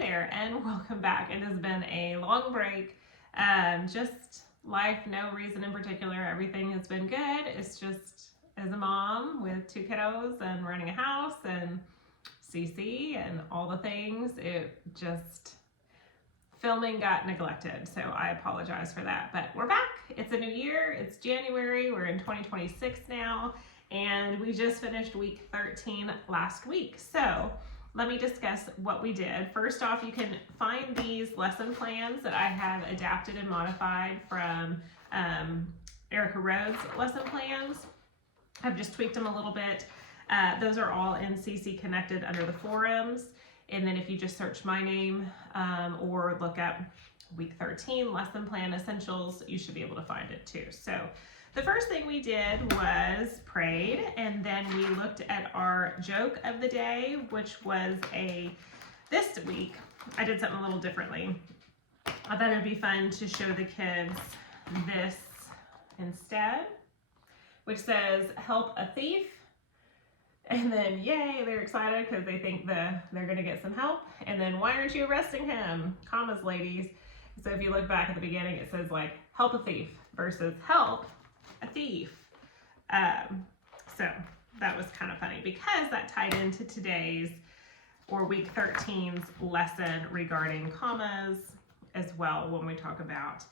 there, and welcome back. It has been a long break. Just life, no reason in particular. Everything has been good. It's just as a mom with 2 kiddos and running a house and CC and all the things, filming got neglected. So I apologize for that, but we're back. It's a new year. It's January. We're in 2026 now, and we just finished week 13 last week. So let me discuss what we did. First off, you can find these lesson plans that I have adapted and modified from Erica Rhodes lesson plans. I've just tweaked them a little bit. Those are all in CC Connected under the forums. And then if you just search my name or look up week 13 lesson plan essentials, you should be able to find it too. So the first thing we did was prayed, and then we looked at our joke of the day, which was this week, I did something a little differently. I thought it'd be fun to show the kids this instead, which says, help a thief. And then, yay, they're excited because they think they're gonna get some help. And then, why aren't you arresting him? Commas, ladies. So if you look back at the beginning, it says like, help a thief versus help a thief. So that was kind of funny because that tied into today's or week 13's lesson regarding commas as well when we talk about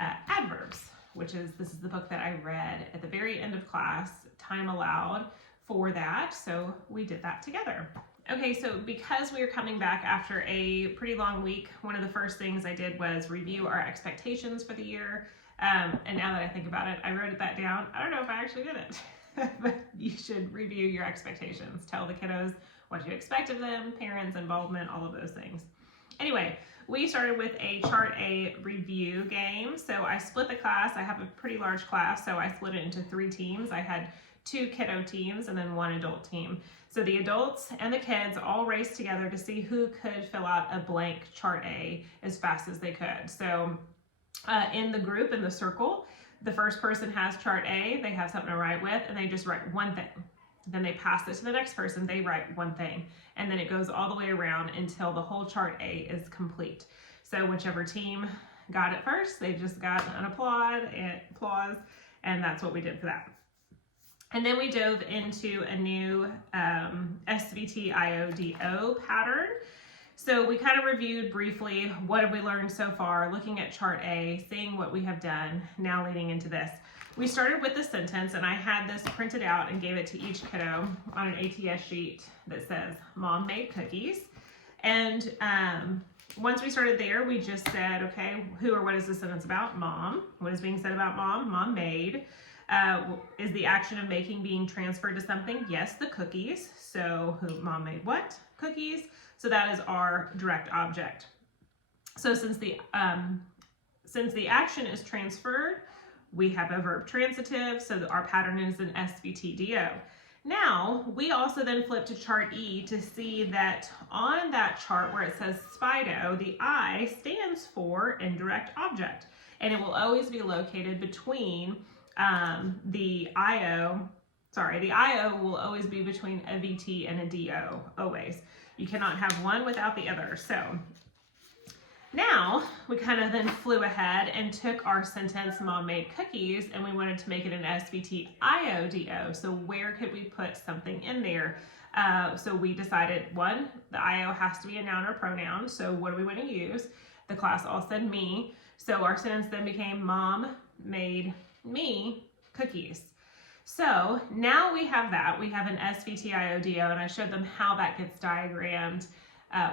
adverbs, this is the book that I read at the very end of class, time allowed for that. So we did that together. Okay, so because we are coming back after a pretty long week, one of the first things I did was review our expectations for the year. And now that I think about it, I wrote that down. I don't know if I actually did it, but you should review your expectations. Tell the kiddos what you expect of them, parents' involvement, all of those things. Anyway, we started with a Chart A review game. So I split the class. I have a pretty large class, so I split it into 3 teams. I had 2 kiddo teams and then 1 adult team. So the adults and the kids all raced together to see who could fill out a blank Chart A as fast as they could. So in the group, in the circle, the first person has Chart A, they have something to write with, and they just write one thing. Then they pass it to the next person, they write one thing. And then it goes all the way around until the whole Chart A is complete. So whichever team got it first, they just got an applause, and that's what we did for that. And then we dove into a new SVT IO pattern. So we kind of reviewed briefly what have we learned so far, looking at Chart A, seeing what we have done, now leading into this. We started with the sentence, and I had this printed out and gave it to each kiddo on an ATS sheet that says, Mom made cookies. And once we started there, we just said, okay, who or what is the sentence about? Mom. What is being said about mom? Mom made. Is the action of making being transferred to something? Yes, the cookies. So mom made what? Cookies. So that is our direct object. So since the action is transferred, we have a verb transitive. So our pattern is an SVT IO. Now we also then flip to Chart E to see that on that chart where it says SVT, the I stands for indirect object, and it will always be located between the IO will always be between a VT and a DO, always. You cannot have one without the other. So now we kind of then flew ahead and took our sentence, Mom made cookies, and we wanted to make it an SVT IO DO. So where could we put something in there? So we decided, 1, the IO has to be a noun or pronoun. So what do we want to use? The class all said me. So our sentence then became, Mom made me cookies. So now we have that. We have an SVT IO DO, and I showed them how that gets diagrammed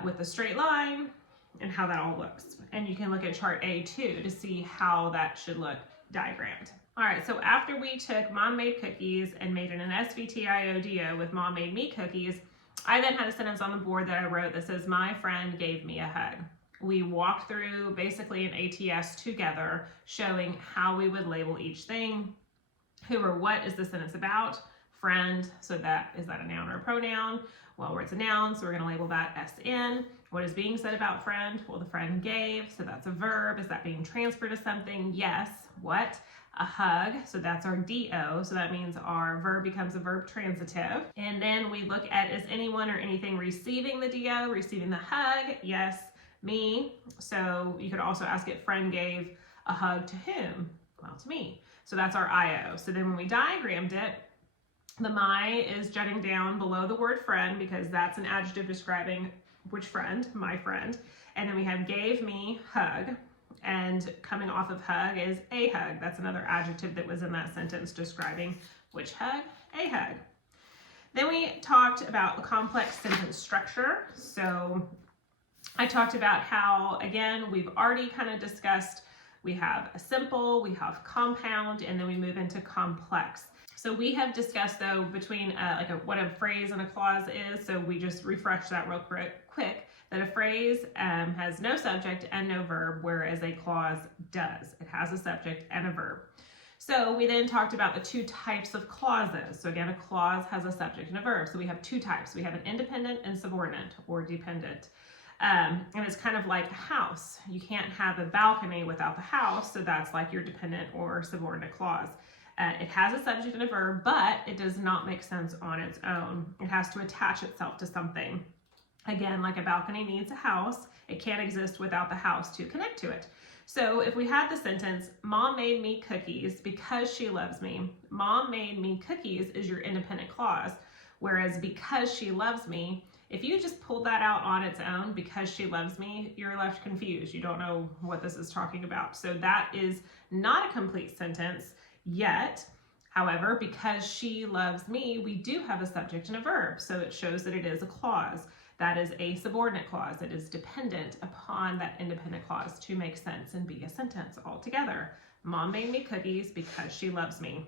with a straight line and how that all looks. And you can look at Chart A too to see how that should look diagrammed. All right, so after we took Mom made cookies and made it an SVT IO DO with Mom made me cookies, I then had a sentence on the board that I wrote that says, my friend gave me a hug. We walked through basically an ATS together, showing how we would label each thing. Who or what is the sentence about? Friend, so is that a noun or a pronoun? Well, where it's a noun, so we're gonna label that SN. What is being said about friend? Well, the friend gave, so that's a verb. Is that being transferred to something? Yes. What? A hug, so that's our DO, so that means our verb becomes a verb transitive. And then we look at, is anyone or anything receiving the DO, receiving the hug? Yes. me. So you could also ask it, friend gave a hug to whom? Well, to me. So that's our IO. So then when we diagrammed it, the my is jutting down below the word friend because that's an adjective describing which friend, my friend. And then we have gave me hug, and coming off of hug is a hug. That's another adjective that was in that sentence describing which hug, a hug. Then we talked about the complex sentence structure. So I talked about how, again, we've already kind of discussed, we have a simple, we have compound, and then we move into complex. So we have discussed, though, between what a phrase and a clause is. So we just refresh that real quick, that a phrase has no subject and no verb, whereas a clause does. It has a subject and a verb. So we then talked about the two types of clauses. So again, a clause has a subject and a verb. So we have two types. We have an independent and subordinate or dependent. And it's kind of like a house. You can't have a balcony without the house, so that's like your dependent or subordinate clause. It has a subject and a verb, but it does not make sense on its own. It has to attach itself to something. Again, like a balcony needs a house, it can't exist without the house to connect to it. So if we had the sentence, Mom made me cookies because she loves me. Mom made me cookies is your independent clause, whereas because she loves me, if you just pulled that out on its own, because she loves me, you're left confused. You don't know what this is talking about. So that is not a complete sentence yet. However, because she loves me, we do have a subject and a verb. So it shows that it is a clause. That is a subordinate clause. It is dependent upon that independent clause to make sense and be a sentence altogether. Mom made me cookies because she loves me.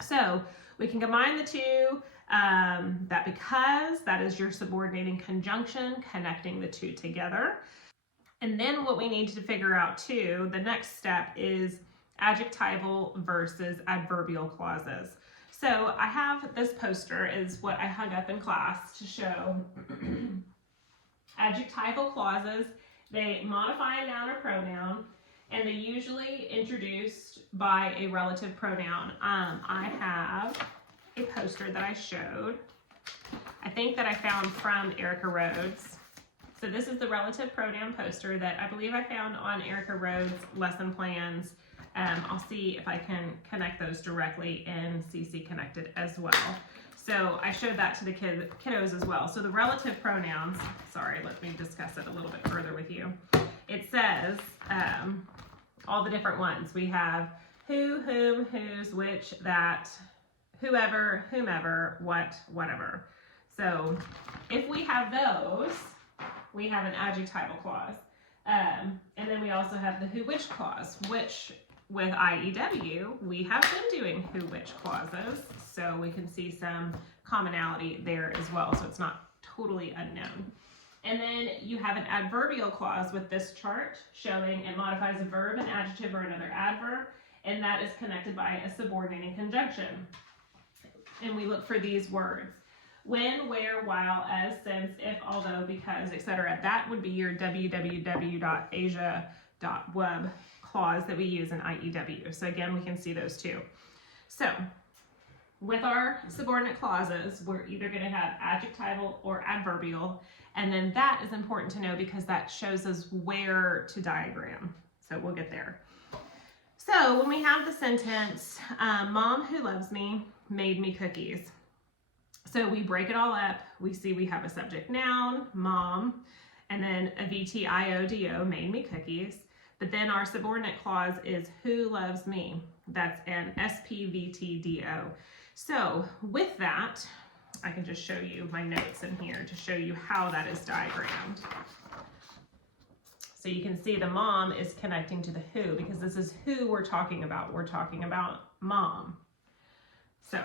So we can combine the two, that because, that is your subordinating conjunction, connecting the two together. And then what we need to figure out too, the next step is adjectival versus adverbial clauses. So I have this poster is what I hung up in class to show adjectival clauses. They modify a noun or pronoun, and they usually introduced by a relative pronoun. I have a poster that I showed. I think that I found from Erica Rhodes. So this is the relative pronoun poster that I believe I found on Erica Rhodes lesson plans. I'll see if I can connect those directly in CC Connected as well. So I showed that to the kiddos as well. So the relative pronouns, sorry, let me discuss it a little bit further with you. It says all the different ones. We have who, whom, whose, which, that, whoever, whomever, what, whatever. So if we have those, we have an adjectival clause. And then we also have the who, which clause, which with IEW, we have been doing who, which clauses. So we can see some commonality there as well. So it's not totally unknown. And then you have an adverbial clause with this chart showing it modifies a verb, an adjective, or another adverb. And that is connected by a subordinating conjunction. And we look for these words. When, where, while, as, since, if, although, because, etc. That would be your www.asia.web clause that we use in IEW. So again, we can see those two. So with our subordinate clauses, we're either going to have adjectival or adverbial. And then that is important to know because that shows us where to diagram. So we'll get there. So when we have the sentence, Mom who loves me made me cookies. So we break it all up. We see we have a subject noun, mom, and then a VTIODO, made me cookies. But then our subordinate clause is who loves me. That's an SPVTDO. So with that, I can just show you my notes in here to show you how that is diagrammed. So you can see the mom is connecting to the who because this is who we're talking about. We're talking about mom. So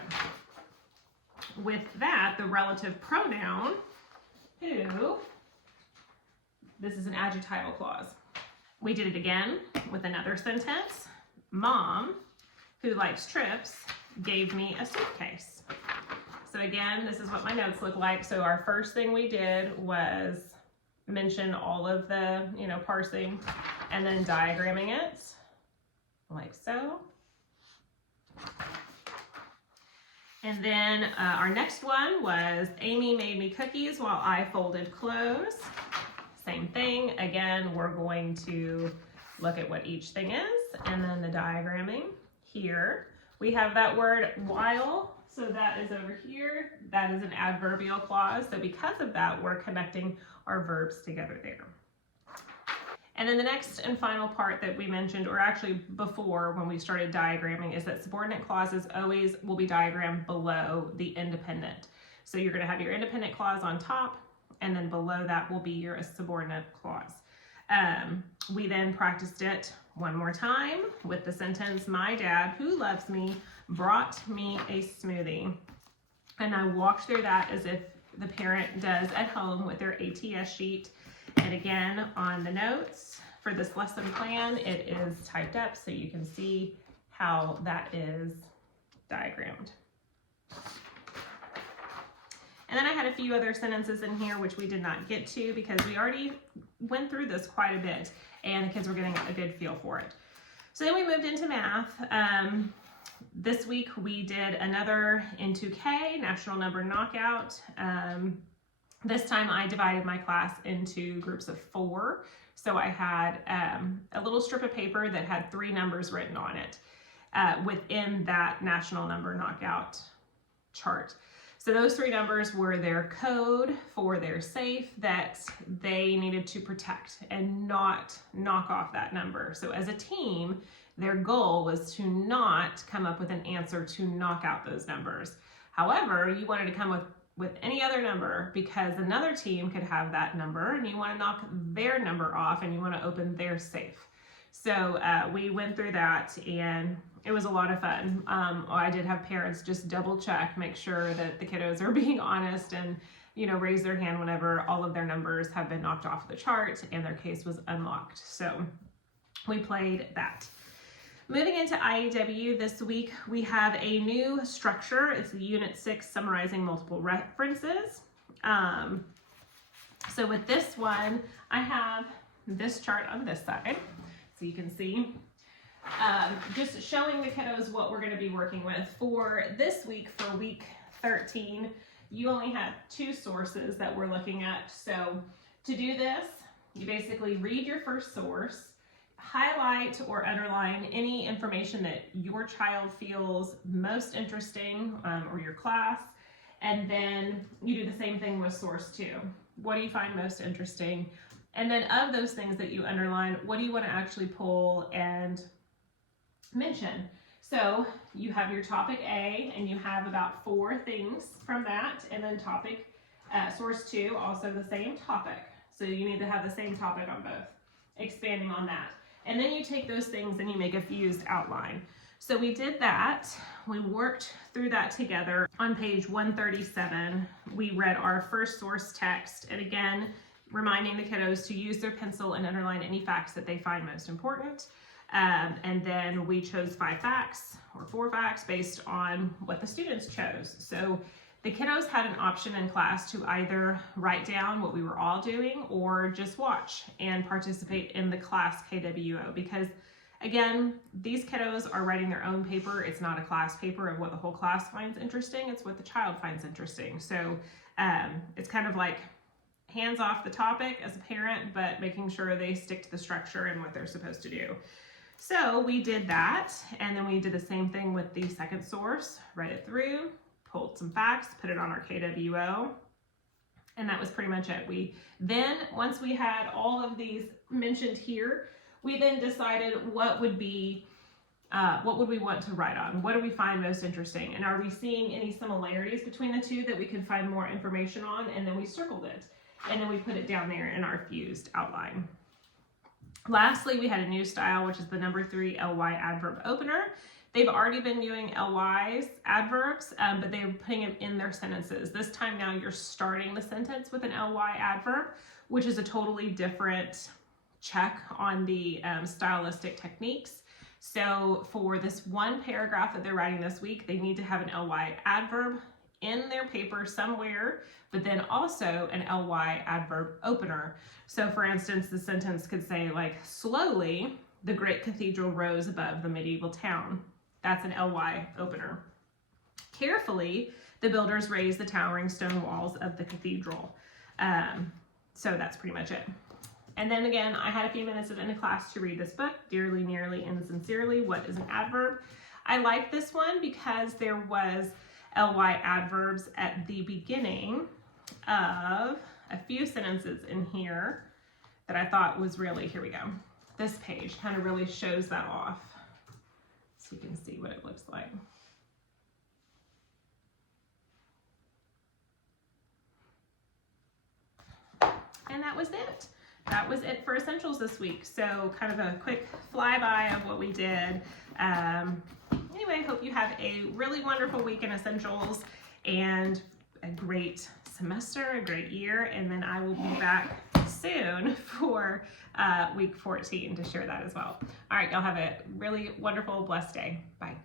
with that, the relative pronoun, who, this is an adjectival clause. We did it again with another sentence. Mom, who likes trips, gave me a suitcase. So again, this is what my notes look like. So our first thing we did was mention all of the, parsing and then diagramming it like so. And then our next one was Amy made me cookies while I folded clothes. Same thing. Again, we're going to look at what each thing is, and then the diagramming here. We have that word while, so that is over here. That is an adverbial clause. So because of that, we're connecting our verbs together there. And then the next and final part that we mentioned, or actually before when we started diagramming, is that subordinate clauses always will be diagrammed below the independent. So you're going to have your independent clause on top, and then below that will be your subordinate clause. We then practiced it one more time with the sentence, my dad, who loves me, brought me a smoothie. And I walked through that as if the parent does at home with their ATS sheet. And again, on the notes for this lesson plan, it is typed up so you can see how that is diagrammed. And then I had a few other sentences in here which we did not get to because we already went through this quite a bit and the kids were getting a good feel for it. So then we moved into math. This week we did another N2K, national number knockout. This time I divided my class into groups of 4. So I had a little strip of paper that had 3 numbers written on it within that national number knockout chart. So those 3 numbers were their code for their safe that they needed to protect and not knock off that number. So as a team, their goal was to not come up with an answer to knock out those numbers. However, you wanted to come with any other number because another team could have that number and you want to knock their number off and you want to open their safe. So we went through that and it was a lot of fun. I did have parents just double check, make sure that the kiddos are being honest and, you know, raise their hand whenever all of their numbers have been knocked off the chart and their case was unlocked. So we played that. Moving into IEW this week, we have a new structure. It's Unit 6, summarizing multiple references. So with this one, I have this chart on this side, so you can see. Just showing the kiddos what we're going to be working with. For this week, for week 13, you only have 2 sources that we're looking at. So to do this, you basically read your first source, highlight or underline any information that your child feels most interesting or your class, and then you do the same thing with source 2. What do you find most interesting? And then of those things that you underline, what do you want to actually pull and mention? So you have your topic A and you have about 4 things from that, and then topic source 2, also the same topic. So you need to have the same topic on both, expanding on that. And then you take those things and you make a fused outline. So we did that. We worked through that together. On page 137, we read our first source text. And again, reminding the kiddos to use their pencil and underline any facts that they find most important. And then we chose 5 facts or 4 facts based on what the students chose. So the kiddos had an option in class to either write down what we were all doing or just watch and participate in the class KWO, because again, these kiddos are writing their own paper. It's not a class paper of what the whole class finds interesting. It's what the child finds interesting. So it's kind of like hands off the topic as a parent, but making sure they stick to the structure and what they're supposed to do. So we did that, and then we did the same thing with the second source, read it through, pulled some facts, put it on our KWO, and that was pretty much it. We then, once we had all of these mentioned here, we then decided what would we want to write on? What do we find most interesting? And are we seeing any similarities between the two that we could find more information on? And then we circled it, and then we put it down there in our fused outline. Lastly, we had a new style, which is the number 3 ly adverb opener. They've already been doing ly's adverbs, but they're putting them in their sentences. This time now you're starting the sentence with an ly adverb, which is a totally different check on the stylistic techniques. So for this one paragraph that they're writing this week, they need to have an ly adverb in their paper somewhere, but then also an ly adverb opener. So for instance, the sentence could say like, slowly, the great cathedral rose above the medieval town. That's an ly opener. Carefully, the builders raised the towering stone walls of the cathedral. So that's pretty much it. And then again, I had a few minutes at the end of class to read this book, Dearly, Nearly, and Sincerely, What is an Adverb? I like this one because there was ly adverbs at the beginning of a few sentences in here that I thought was really, here we go. This page kind of really shows that off. So you can see what it looks like. And that was it. That was it for Essentials this week. So kind of a quick flyby of what we did. Anyway, hope you have a really wonderful week in Essentials and a great semester, a great year. And then I will be back soon for week 14 to share that as well. All right, y'all have a really wonderful, blessed day. Bye.